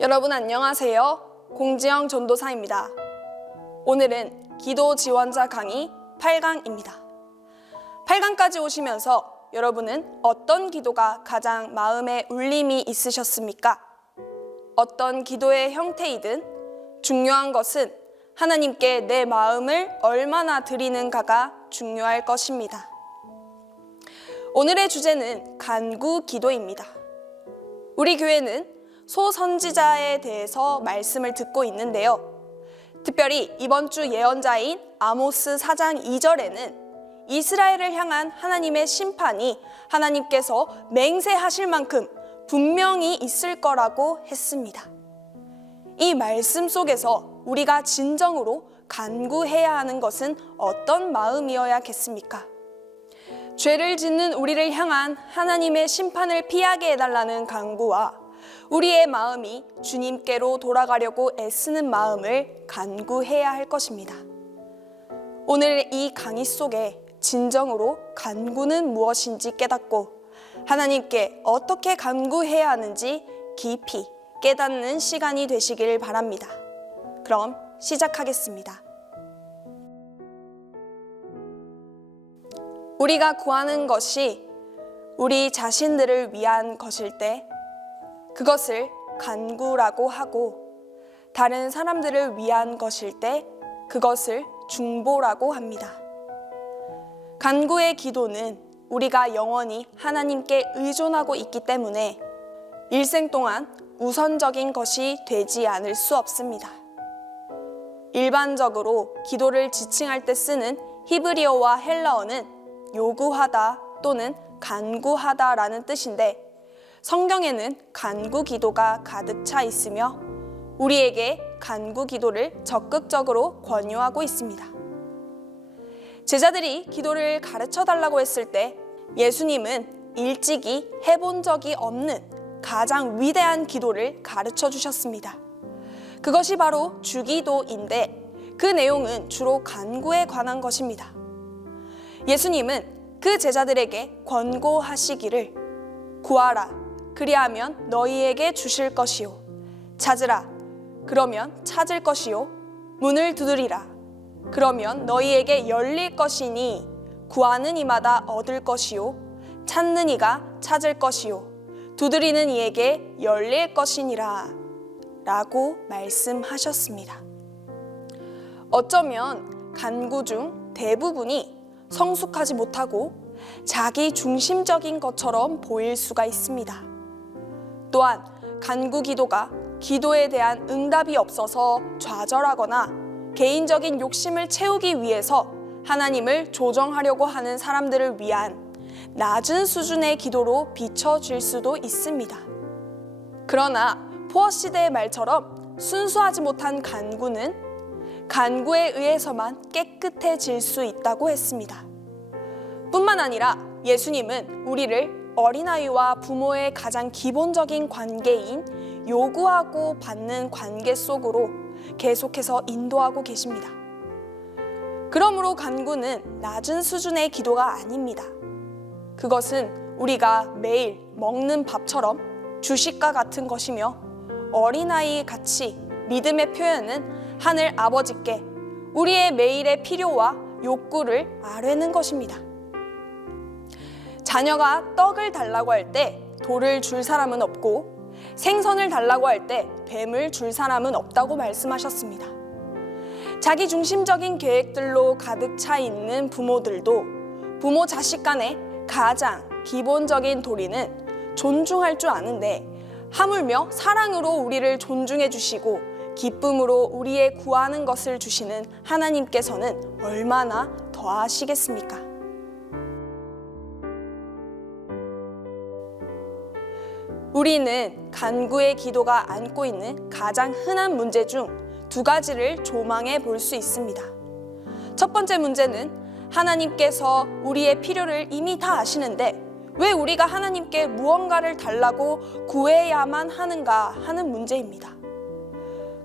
여러분 안녕하세요. 공지영 전도사입니다. 오늘은 기도 지원자 강의 8강입니다. 8강까지 오시면서 여러분은 어떤 기도가 가장 마음에 울림이 있으셨습니까? 어떤 기도의 형태이든 중요한 것은 하나님께 내 마음을 얼마나 드리는가가 중요할 것입니다. 오늘의 주제는 간구 기도입니다. 우리 교회는 소선지자에 대해서 말씀을 듣고 있는데요. 특별히 이번 주 예언자인 아모스 4장 2절에는 이스라엘을 향한 하나님의 심판이 하나님께서 맹세하실 만큼 분명히 있을 거라고 했습니다. 이 말씀 속에서 우리가 진정으로 간구해야 하는 것은 어떤 마음이어야겠습니까? 죄를 짓는 우리를 향한 하나님의 심판을 피하게 해달라는 간구와 우리의 마음이 주님께로 돌아가려고 애쓰는 마음을 간구해야 할 것입니다. 오늘 이 강의 속에 진정으로 간구는 무엇인지 깨닫고 하나님께 어떻게 간구해야 하는지 깊이 깨닫는 시간이 되시길 바랍니다. 그럼 시작하겠습니다. 우리가 구하는 것이 우리 자신들을 위한 것일 때 그것을 간구라고 하고, 다른 사람들을 위한 것일 때 그것을 중보라고 합니다. 간구의 기도는 우리가 영원히 하나님께 의존하고 있기 때문에 일생 동안 우선적인 것이 되지 않을 수 없습니다. 일반적으로 기도를 지칭할 때 쓰는 히브리어와 헬라어는 요구하다 또는 간구하다라는 뜻인데, 성경에는 간구 기도가 가득 차 있으며 우리에게 간구 기도를 적극적으로 권유하고 있습니다. 제자들이 기도를 가르쳐 달라고 했을 때 예수님은 일찍이 해본 적이 없는 가장 위대한 기도를 가르쳐 주셨습니다. 그것이 바로 주기도인데 그 내용은 주로 간구에 관한 것입니다. 예수님은 그 제자들에게 권고하시기를 구하라 그리하면 너희에게 주실 것이요 찾으라 그러면 찾을 것이요 문을 두드리라 그러면 너희에게 열릴 것이니 구하는 이마다 얻을 것이요 찾는 이가 찾을 것이요 두드리는 이에게 열릴 것이니라 라고 말씀하셨습니다. 어쩌면 간구 중 대부분이 성숙하지 못하고 자기 중심적인 것처럼 보일 수가 있습니다. 또한 간구 기도가 기도에 대한 응답이 없어서 좌절하거나 개인적인 욕심을 채우기 위해서 하나님을 조정하려고 하는 사람들을 위한 낮은 수준의 기도로 비춰질 수도 있습니다. 그러나 포어 시대의 말처럼 순수하지 못한 간구는 간구에 의해서만 깨끗해질 수 있다고 했습니다. 뿐만 아니라 예수님은 우리를 어린아이와 부모의 가장 기본적인 관계인 요구하고 받는 관계 속으로 계속해서 인도하고 계십니다. 그러므로 간구는 낮은 수준의 기도가 아닙니다. 그것은 우리가 매일 먹는 밥처럼 주식과 같은 것이며 어린아이 같이 믿음의 표현은 하늘 아버지께 우리의 매일의 필요와 욕구를 아뢰는 것입니다. 자녀가 떡을 달라고 할 때 돌을 줄 사람은 없고 생선을 달라고 할 때 뱀을 줄 사람은 없다고 말씀하셨습니다. 자기 중심적인 계획들로 가득 차 있는 부모들도 부모 자식 간의 가장 기본적인 도리는 존중할 줄 아는데 하물며 사랑으로 우리를 존중해 주시고 기쁨으로 우리의 구하는 것을 주시는 하나님께서는 얼마나 더하시겠습니까? 우리는 간구의 기도가 안고 있는 가장 흔한 문제 중 두 가지를 조망해 볼 수 있습니다. 첫 번째 문제는 하나님께서 우리의 필요를 이미 다 아시는데 왜 우리가 하나님께 무언가를 달라고 구해야만 하는가 하는 문제입니다.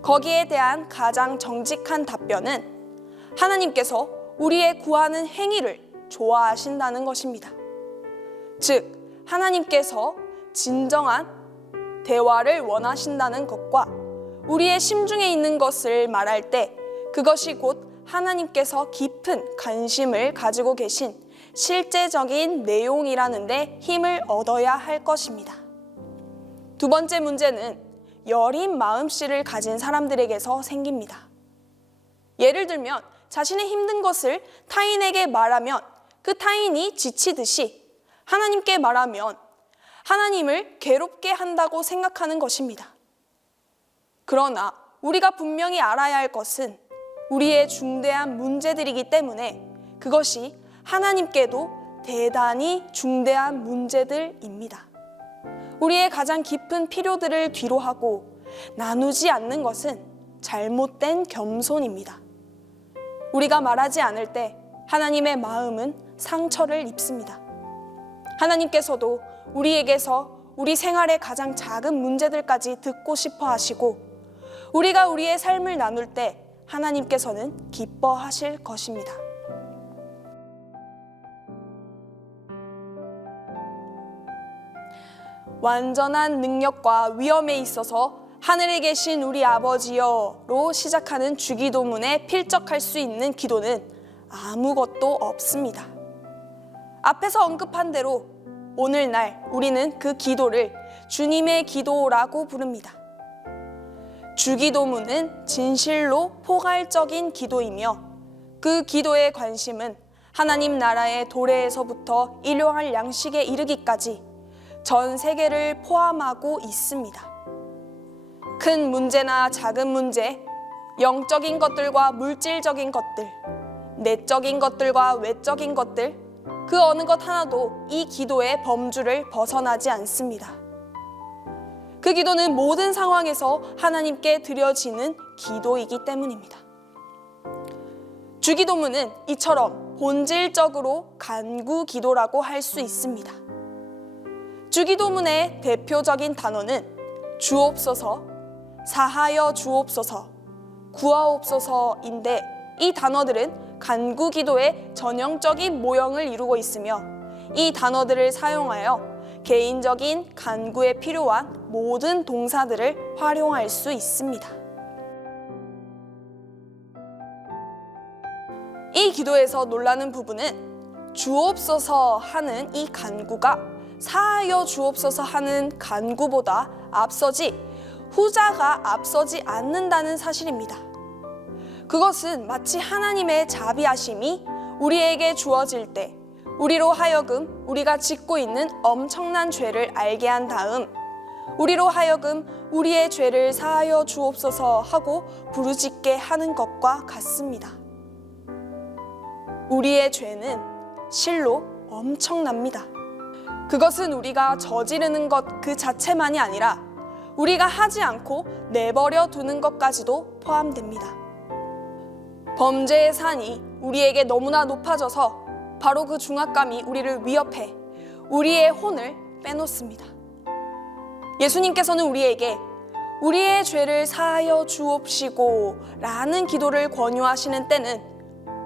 거기에 대한 가장 정직한 답변은 하나님께서 우리의 구하는 행위를 좋아하신다는 것입니다. 즉, 하나님께서 진정한 대화를 원하신다는 것과 우리의 심중에 있는 것을 말할 때 그것이 곧 하나님께서 깊은 관심을 가지고 계신 실제적인 내용이라는 데 힘을 얻어야 할 것입니다. 두 번째 문제는 여린 마음씨를 가진 사람들에게서 생깁니다. 예를 들면 자신의 힘든 것을 타인에게 말하면 그 타인이 지치듯이 하나님께 말하면 하나님을 괴롭게 한다고 생각하는 것입니다. 그러나 우리가 분명히 알아야 할 것은 우리의 중대한 문제들이기 때문에 그것이 하나님께도 대단히 중대한 문제들입니다. 우리의 가장 깊은 필요들을 뒤로하고 나누지 않는 것은 잘못된 겸손입니다. 우리가 말하지 않을 때 하나님의 마음은 상처를 입습니다. 하나님께서도 우리에게서 우리 생활의 가장 작은 문제들까지 듣고 싶어 하시고 우리가 우리의 삶을 나눌 때 하나님께서는 기뻐하실 것입니다. 완전한 능력과 위엄에 있어서 하늘에 계신 우리 아버지여로 시작하는 주기도문에 필적할 수 있는 기도는 아무것도 없습니다. 앞에서 언급한 대로 오늘날 우리는 그 기도를 주님의 기도라고 부릅니다. 주기도문은 진실로 포괄적인 기도이며 그 기도의 관심은 하나님 나라의 도래에서부터 일용할 양식에 이르기까지 전 세계를 포함하고 있습니다. 큰 문제나 작은 문제, 영적인 것들과 물질적인 것들, 내적인 것들과 외적인 것들, 그 어느 것 하나도 이 기도의 범주를 벗어나지 않습니다. 그 기도는 모든 상황에서 하나님께 드려지는 기도이기 때문입니다. 주기도문은 이처럼 본질적으로 간구 기도라고 할 수 있습니다. 주기도문의 대표적인 단어는 주옵소서, 사하여 주옵소서, 구하옵소서인데 이 단어들은 간구 기도의 전형적인 모형을 이루고 있으며 이 단어들을 사용하여 개인적인 간구에 필요한 모든 동사들을 활용할 수 있습니다. 이 기도에서 놀라는 부분은 주옵소서 하는 이 간구가 사하여 주옵소서 하는 간구보다 앞서지 후자가 앞서지 않는다는 사실입니다. 그것은 마치 하나님의 자비하심이 우리에게 주어질 때 우리로 하여금 우리가 짓고 있는 엄청난 죄를 알게 한 다음 우리로 하여금 우리의 죄를 사하여 주옵소서 하고 부르짖게 하는 것과 같습니다. 우리의 죄는 실로 엄청납니다. 그것은 우리가 저지르는 것 그 자체만이 아니라 우리가 하지 않고 내버려 두는 것까지도 포함됩니다. 범죄의 산이 우리에게 너무나 높아져서 바로 그 중압감이 우리를 위협해 우리의 혼을 빼놓습니다. 예수님께서는 우리에게 우리의 죄를 사하여 주옵시고 라는 기도를 권유하시는 때는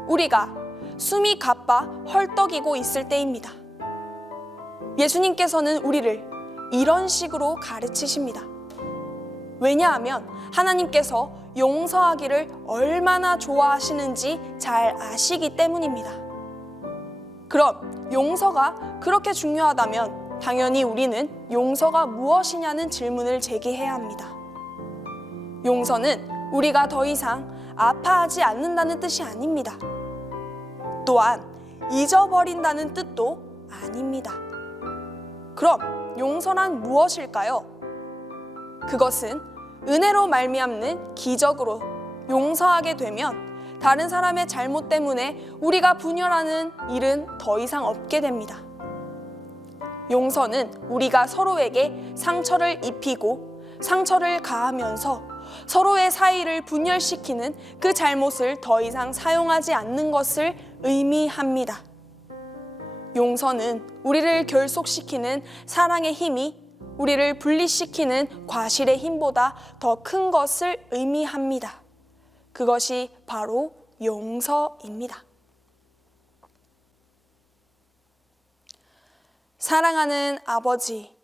우리가 숨이 가빠 헐떡이고 있을 때입니다. 예수님께서는 우리를 이런 식으로 가르치십니다. 왜냐하면 하나님께서 용서하기를 얼마나 좋아하시는지 잘 아시기 때문입니다. 그럼 용서가 그렇게 중요하다면 당연히 우리는 용서가 무엇이냐는 질문을 제기해야 합니다. 용서는 우리가 더 이상 아파하지 않는다는 뜻이 아닙니다. 또한 잊어버린다는 뜻도 아닙니다. 그럼 용서란 무엇일까요? 그것은 은혜로 말미암는 기적으로 용서하게 되면 다른 사람의 잘못 때문에 우리가 분열하는 일은 더 이상 없게 됩니다. 용서는 우리가 서로에게 상처를 입히고 상처를 가하면서 서로의 사이를 분열시키는 그 잘못을 더 이상 사용하지 않는 것을 의미합니다. 용서는 우리를 결속시키는 사랑의 힘이 우리를 분리시키는 과실의 힘보다 더 큰 것을 의미합니다. 그것이 바로 용서입니다. 사랑하는 아버지,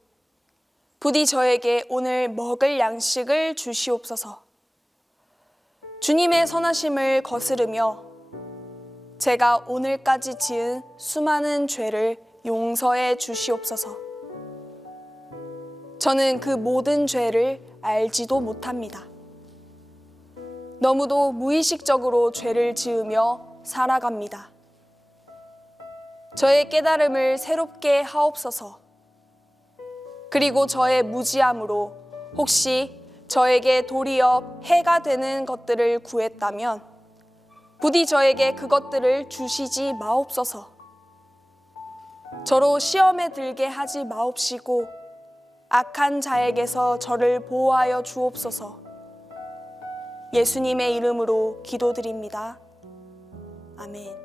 부디 저에게 오늘 먹을 양식을 주시옵소서. 주님의 선하심을 거스르며 제가 오늘까지 지은 수많은 죄를 용서해 주시옵소서. 저는 그 모든 죄를 알지도 못합니다. 너무도 무의식적으로 죄를 지으며 살아갑니다. 저의 깨달음을 새롭게 하옵소서. 그리고 저의 무지함으로 혹시 저에게 도리어 해가 되는 것들을 구했다면 부디 저에게 그것들을 주시지 마옵소서. 저로 시험에 들게 하지 마옵시고 악한 자에게서 저를 보호하여 주옵소서. 예수님의 이름으로 기도드립니다. 아멘.